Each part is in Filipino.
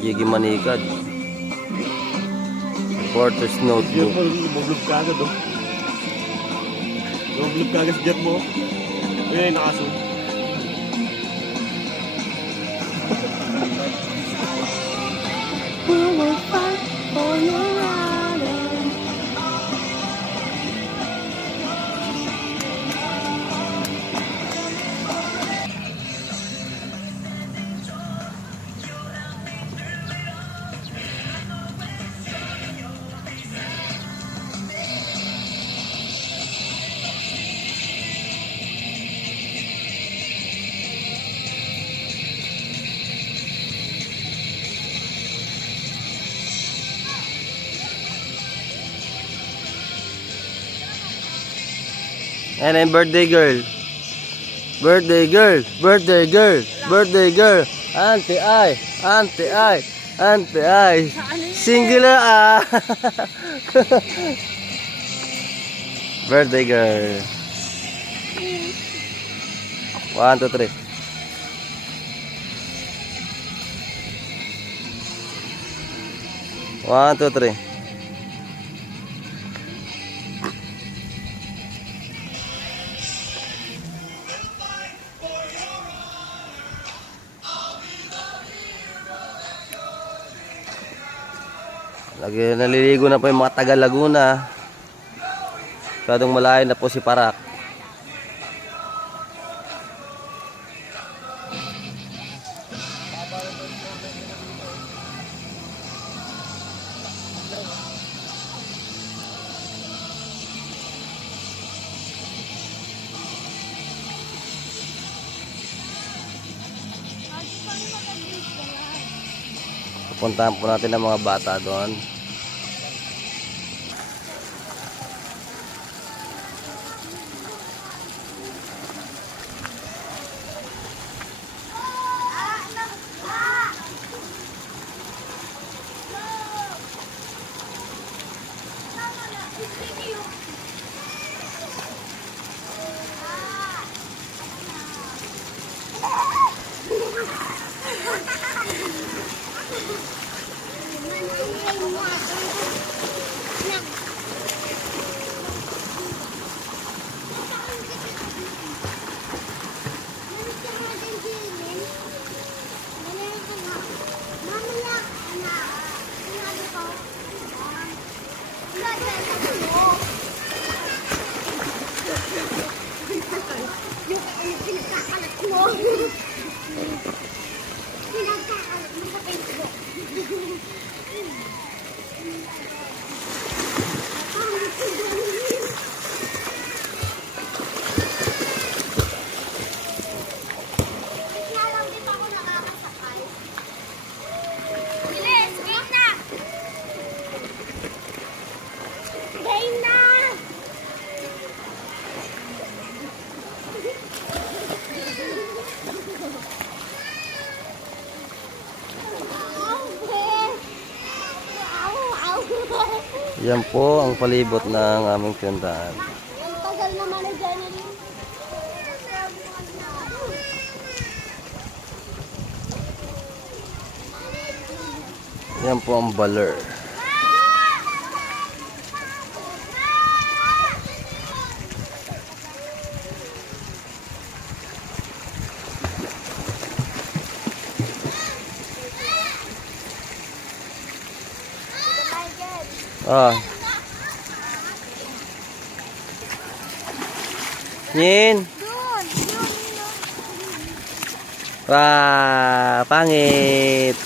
Jiggy Manikad. Reporter's notebook. Bublog ka agad, oh. Bublog ka agad sa jet mo. Ayun, nakaso. We will fight for your honor. And then birthday girl. Birthday girl. Birthday girl. Birthday girl. Auntie ay. Auntie ay. Auntie ay. Singular ah. Birthday girl. 1, 2, 3. One, two, three. Lagi naliligo na po yung mga taga Laguna. Masyadong malayo na po si Parak. Pupuntahan po natin ang mga bata doon. Yan po ang palibot ng aming tindahan. Ang tagal naman na dyan. Yan po ang baler. Ah. Nin. Wah, pangit.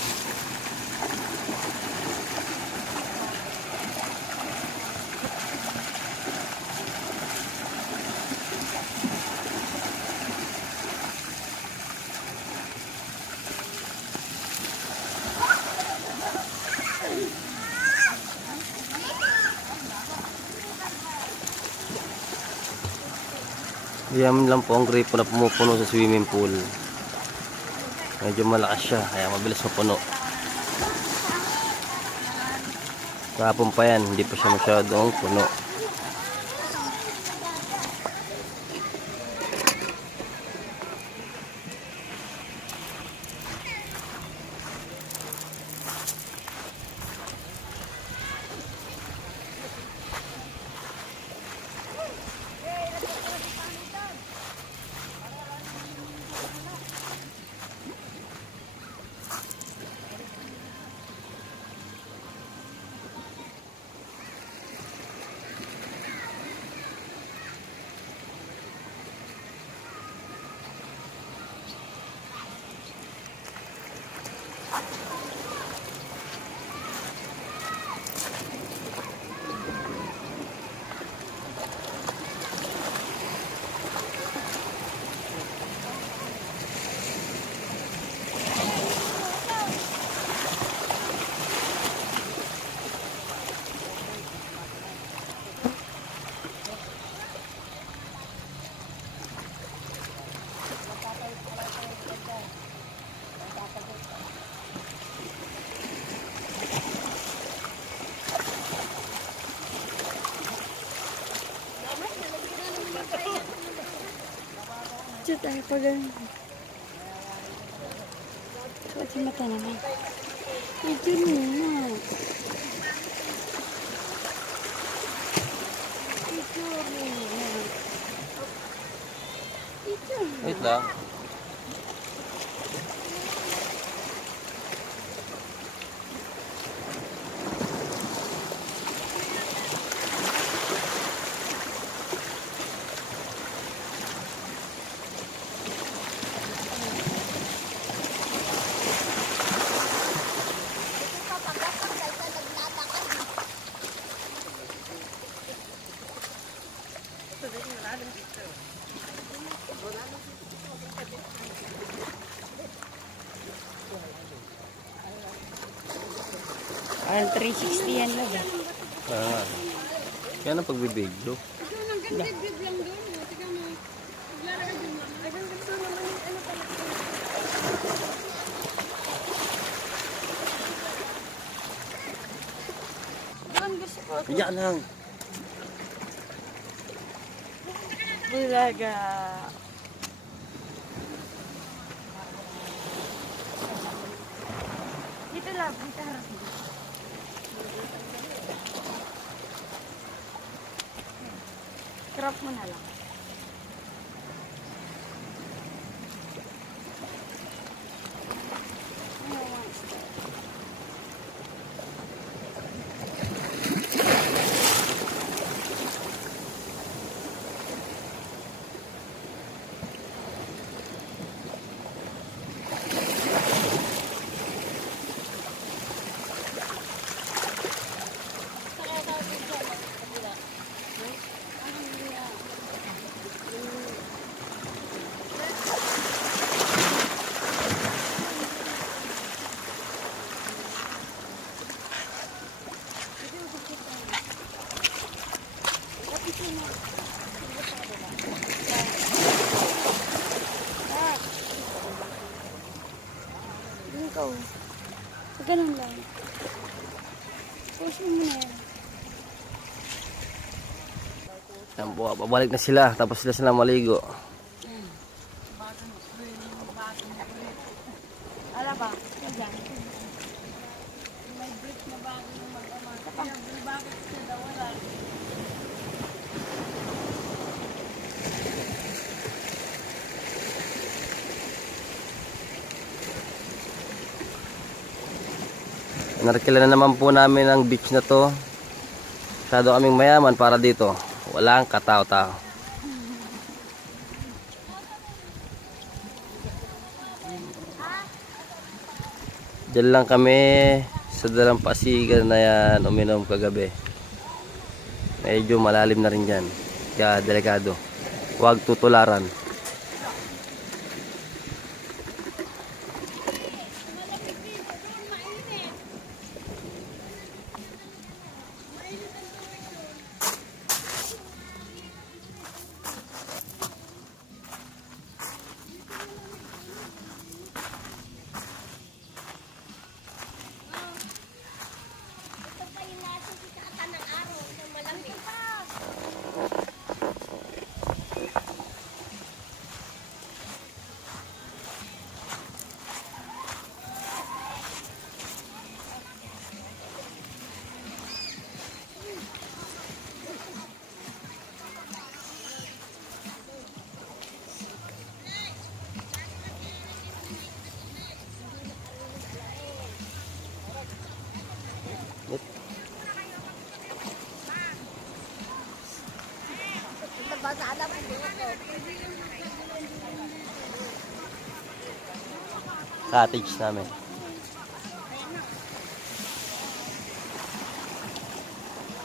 Yan lang po ang gripo na pumupuno sa swimming pool. Medyo malakas siya, kaya mabilis mapuno. Kahapon pa yan, hindi pa siya masyadong puno. Dahil pa ganun. Suot yung mata naman. Picture mo na. Picture mo na. Picture mo. Wait lang. Parang 360 yan lang eh. Yan ang pagbibigyo. Yan lang. Bulaga. Dito lang, dito harap. Crop mo na lang. Ikaw. Ganun lang. Push mo muna yan. Yan po, pabalik na sila. Tapos sila maligo. Ala ba? Diyan. May break na bago ng mag-ama. Bakit sila wala? Narkila na naman po namin ang beach na to. Masyado kaming mayaman para dito. Walang katao-tao. Diyan lang kami sa dalampasigan na yan uminom kagabi. Medyo malalim na rin dyan. Kaya delikado. Huwag tutularan. Cottage namin.